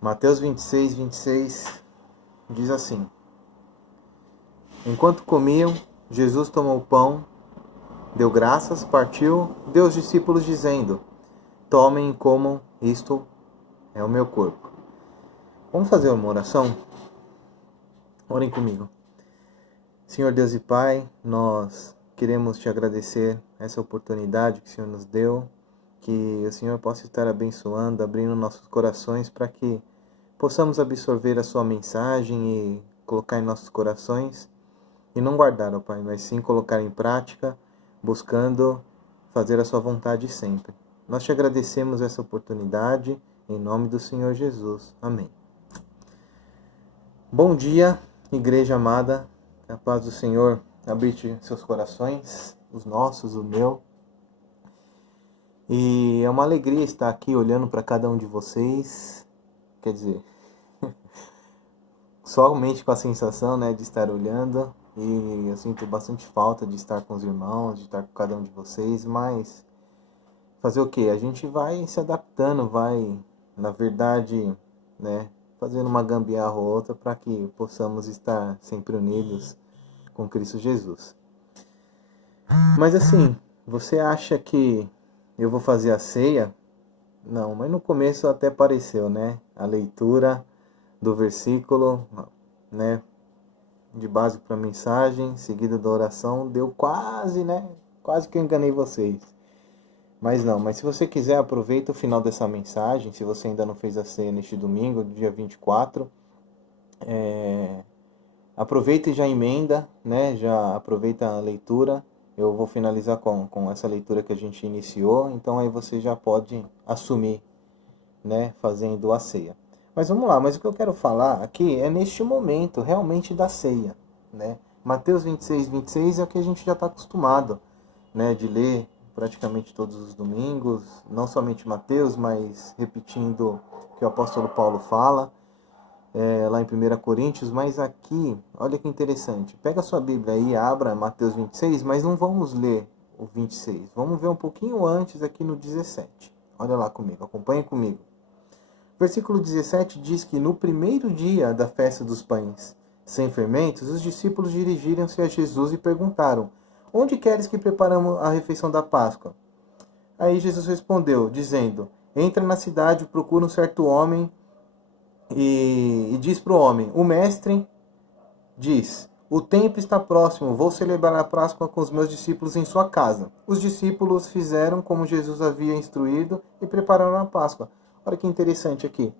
Mateus 26 diz assim: Enquanto comiam, Jesus tomou o pão, deu graças, partiu, deu aos discípulos dizendo: Tomem e comam, isto é o meu corpo. Vamos fazer uma oração? Orem comigo. Senhor Deus e Pai, nós queremos te agradecer essa oportunidade que o Senhor nos deu, que o Senhor possa estar abençoando, abrindo nossos corações para que possamos absorver a sua mensagem e colocar em nossos corações e não guardar, ó Pai, mas sim colocar em prática, buscando fazer a sua vontade sempre. Nós te agradecemos essa oportunidade, em nome do Senhor Jesus. Amém. Bom dia, igreja amada, a paz do Senhor habite seus corações, os nossos, o meu. E é uma alegria estar aqui olhando para cada um de vocês, quer dizer, somente com a sensação, de estar olhando, e eu sinto bastante falta de estar com os irmãos, de estar com cada um de vocês, mas fazer o quê? A gente vai se adaptando, vai, na verdade, fazendo uma gambiarra ou outra para que possamos estar sempre unidos com Cristo Jesus. Mas assim, você acha que eu vou fazer a ceia? Não, mas no começo até pareceu, A leitura do versículo, de base para a mensagem, seguida da oração, deu quase, quase que eu enganei vocês. Mas não, mas se você quiser, aproveita o final dessa mensagem, se você ainda não fez a ceia neste domingo, dia 24, aproveita e já emenda, já aproveita a leitura. Eu vou finalizar com essa leitura que a gente iniciou, então aí você já pode assumir, fazendo a ceia. Mas vamos lá, mas o que eu quero falar aqui é neste momento, realmente, da ceia, Mateus 26 é o que a gente já está acostumado, de ler praticamente todos os domingos, não somente Mateus, mas repetindo o que o apóstolo Paulo fala, lá em 1 Coríntios, mas aqui, olha que interessante, pega a sua Bíblia aí, abra Mateus 26, mas não vamos ler o 26, vamos ver um pouquinho antes aqui no 17, olha lá comigo, acompanhe comigo. Versículo 17 diz que no primeiro dia da festa dos pães sem fermentos, os discípulos dirigiram-se a Jesus e perguntaram: Onde queres que preparamos a refeição da Páscoa? Aí Jesus respondeu, dizendo: Entra na cidade, procura um certo homem e diz para o homem: O mestre diz: O tempo está próximo, vou celebrar a Páscoa com os meus discípulos em sua casa. Os discípulos fizeram como Jesus havia instruído e prepararam a Páscoa. Olha que interessante aqui.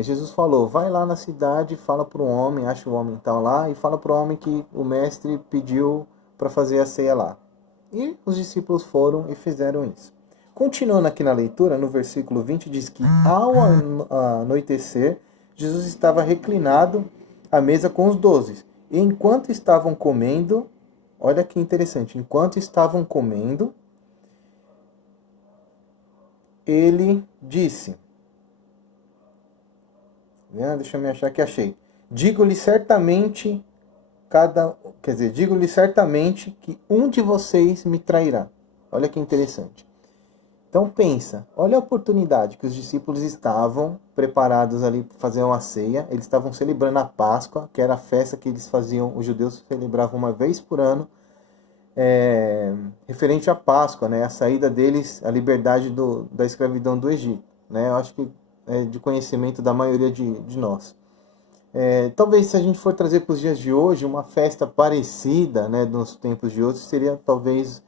Jesus falou: vai lá na cidade, fala para o homem, acha o homem tal lá, e fala para o homem que o mestre pediu para fazer a ceia lá. E os discípulos foram e fizeram isso. Continuando aqui na leitura, no versículo 20, diz que ao anoitecer, Jesus estava reclinado à mesa com os 12. E enquanto estavam comendo, olha que interessante, enquanto estavam comendo, ele disse... Deixa eu me achar que achei. Digo-lhe certamente que um de vocês me trairá. Olha que interessante. Então pensa, olha a oportunidade que os discípulos estavam preparados ali para fazer uma ceia. Eles estavam celebrando a Páscoa, que era a festa que eles faziam, os judeus celebravam uma vez por ano, referente à Páscoa, a saída deles, a liberdade da escravidão do Egito. Eu acho que é de conhecimento da maioria de nós. Talvez, se a gente for trazer para os dias de hoje, uma festa parecida, nos tempos de hoje, seria talvez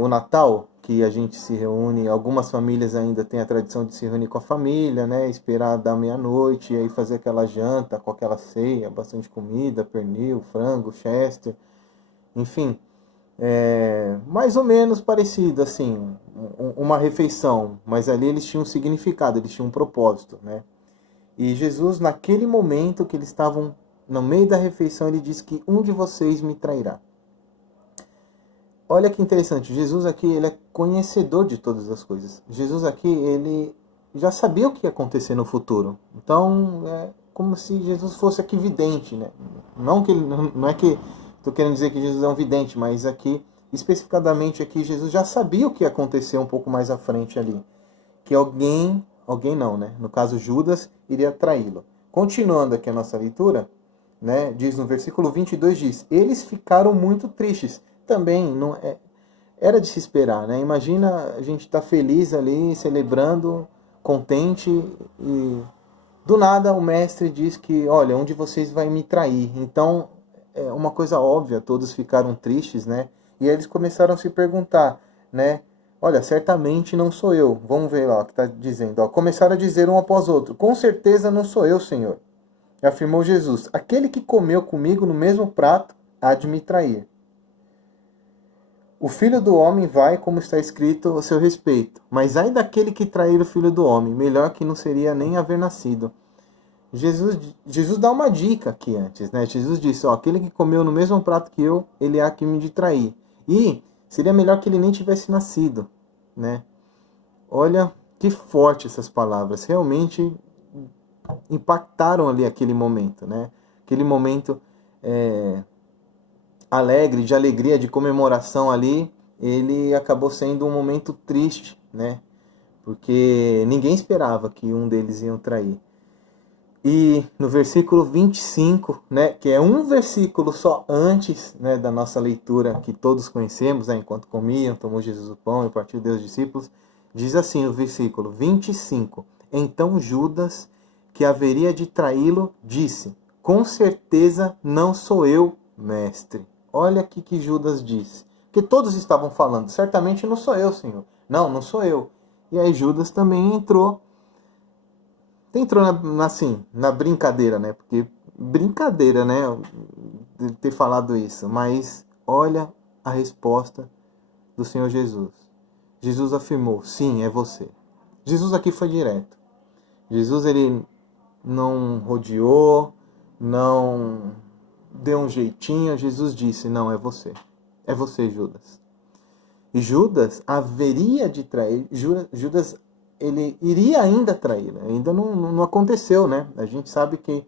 o Natal, que a gente se reúne, algumas famílias ainda têm a tradição de se reunir com a família, esperar da meia-noite, e aí fazer aquela janta com aquela ceia, bastante comida, pernil, frango, chester, enfim, mais ou menos parecido, assim, uma refeição, mas ali eles tinham um significado, eles tinham um propósito, E Jesus, naquele momento que eles estavam no meio da refeição, ele disse que um de vocês me trairá. Olha que interessante, Jesus aqui, ele é conhecedor de todas as coisas. Jesus aqui, ele já sabia o que ia acontecer no futuro. Então, é como se Jesus fosse aqui vidente, Não é que estou querendo dizer que Jesus é um vidente, mas aqui, especificadamente aqui, Jesus já sabia o que ia acontecer um pouco mais à frente ali. Que alguém alguém não, né? No caso, Judas iria traí-lo. Continuando aqui a nossa leitura, né? Diz no versículo 22, diz, eles ficaram muito tristes. Também não era de se esperar, né? Imagina a gente estar feliz ali, celebrando, contente, e do nada o mestre diz que, olha, um de vocês vai me trair. Então, é uma coisa óbvia, todos ficaram tristes, né? E aí eles começaram a se perguntar, né? Olha, certamente não sou eu. Vamos ver lá o que está dizendo. Ó, começaram a dizer um após outro, com certeza não sou eu, Senhor. Afirmou Jesus, aquele que comeu comigo no mesmo prato há de me trair. O Filho do Homem vai, como está escrito a seu respeito. Mas ai daquele que trair o Filho do Homem, melhor que não seria nem haver nascido. Jesus dá uma dica aqui antes, né? Jesus disse, ó, aquele que comeu no mesmo prato que eu, ele há que me de trair. E seria melhor que ele nem tivesse nascido, né? Olha que forte essas palavras. Realmente impactaram ali aquele momento, né? Aquele momento alegre, de alegria, de comemoração ali, ele acabou sendo um momento triste, né? Porque ninguém esperava que um deles ia trair. E no versículo 25, né, que é um versículo só antes, né, da nossa leitura que todos conhecemos, né, enquanto comiam, tomou Jesus o pão e partiu Deus discípulos, diz assim no versículo 25, então Judas, que haveria de traí-lo, disse, com certeza não sou eu, mestre. Olha aqui que Judas disse, porque todos estavam falando, certamente não sou eu, Senhor. Não sou eu. E aí Judas também entrou na brincadeira, né? Porque brincadeira, né? De ter falado isso. Mas olha a resposta do Senhor Jesus. Jesus afirmou, sim, é você. Jesus aqui foi direto. Jesus, ele não rodeou, não deu um jeitinho. Jesus disse, não, é você. É você, Judas. E Judas haveria de trair. Judas ele iria ainda trair, né? Ainda não aconteceu, né? A gente sabe que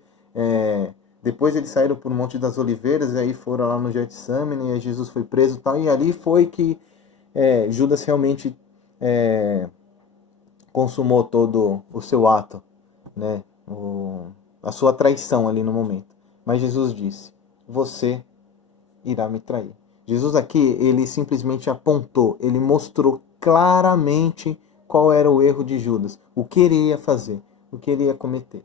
depois eles saíram por Monte das Oliveiras, e aí foram lá no Getsemane, e aí Jesus foi preso e tal, e ali foi que Judas realmente consumou todo o seu ato, né? A sua traição ali no momento. Mas Jesus disse, você irá me trair. Jesus aqui, ele simplesmente apontou, ele mostrou claramente qual era o erro de Judas, o que ele ia fazer, o que ele ia cometer.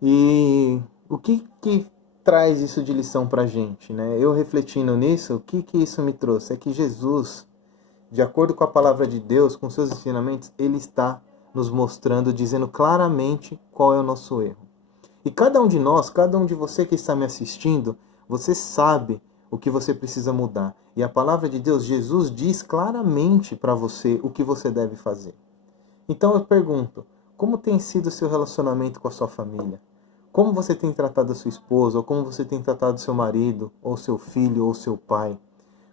E o que traz isso de lição pra gente, né? Eu refletindo nisso, o que isso me trouxe? É que Jesus, de acordo com a palavra de Deus, com seus ensinamentos, ele está nos mostrando, dizendo claramente qual é o nosso erro. E cada um de nós, cada um de você que está me assistindo, você sabe o que você precisa mudar. E a palavra de Deus, Jesus diz claramente para você o que você deve fazer. Então eu pergunto, como tem sido o seu relacionamento com a sua família? Como você tem tratado a sua esposa, ou como você tem tratado seu marido, ou seu filho, ou seu pai?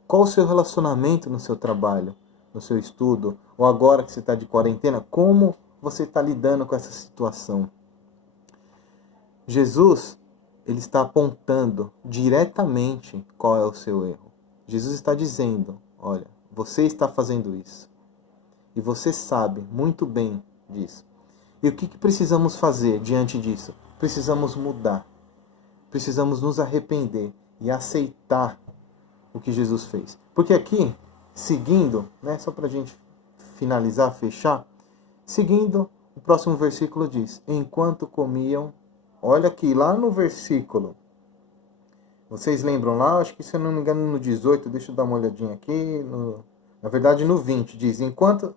Qual o seu relacionamento no seu trabalho, no seu estudo, ou agora que você está de quarentena, como você está lidando com essa situação? Jesus, ele está apontando diretamente qual é o seu erro. Jesus está dizendo, olha, você está fazendo isso. E você sabe muito bem disso. E o que precisamos fazer diante disso? Precisamos mudar. Precisamos nos arrepender e aceitar o que Jesus fez. Porque aqui, seguindo, né, só para a gente finalizar, fechar, seguindo, o próximo versículo diz, enquanto comiam, olha aqui, lá no versículo, vocês lembram lá, acho que se eu não me engano no 18, deixa eu dar uma olhadinha aqui, na verdade no 20, diz,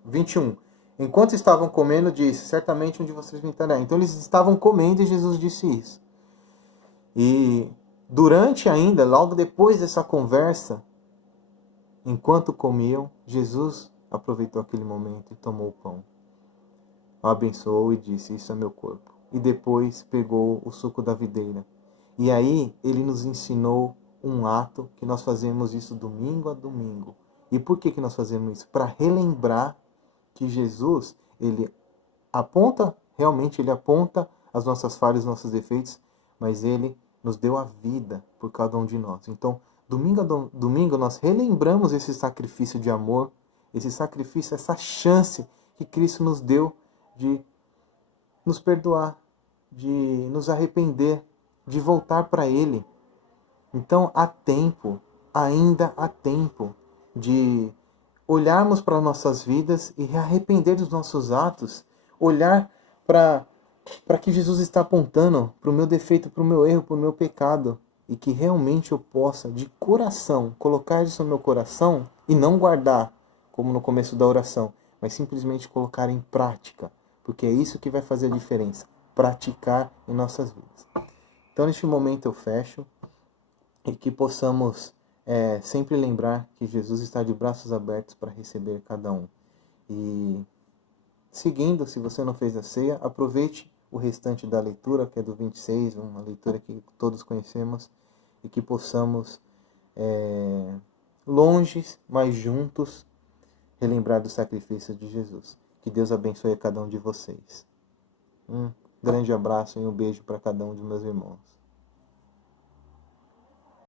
21, enquanto estavam comendo, disse, certamente um de vocês me trará. Então eles estavam comendo e Jesus disse isso. E durante ainda, logo depois dessa conversa, enquanto comiam, Jesus aproveitou aquele momento e tomou o pão. O abençoou e disse, isso é meu corpo. E depois pegou o suco da videira. E aí ele nos ensinou um ato que nós fazemos isso domingo a domingo. E por que nós fazemos isso? Para relembrar que Jesus, ele aponta as nossas falhas, os nossos defeitos, mas ele nos deu a vida por cada um de nós. Então, domingo a domingo nós relembramos esse sacrifício de amor, esse sacrifício, essa chance que Cristo nos deu de nos perdoar, de nos arrepender, de voltar para Ele. Então há tempo, ainda há tempo de olharmos para nossas vidas e arrepender dos nossos atos, olhar para que Jesus está apontando, para o meu defeito, para o meu erro, para o meu pecado, e que realmente eu possa, de coração, colocar isso no meu coração e não guardar, como no começo da oração, mas simplesmente colocar em prática, porque é isso que vai fazer a diferença, praticar em nossas vidas. Então, neste momento eu fecho e que possamos sempre lembrar que Jesus está de braços abertos para receber cada um. E seguindo, se você não fez a ceia, aproveite o restante da leitura, que é do 26, uma leitura que todos conhecemos, e que possamos, longe, mas juntos, relembrar do sacrifício de Jesus. Que Deus abençoe a cada um de vocês. Um grande abraço e um beijo para cada um dos meus irmãos.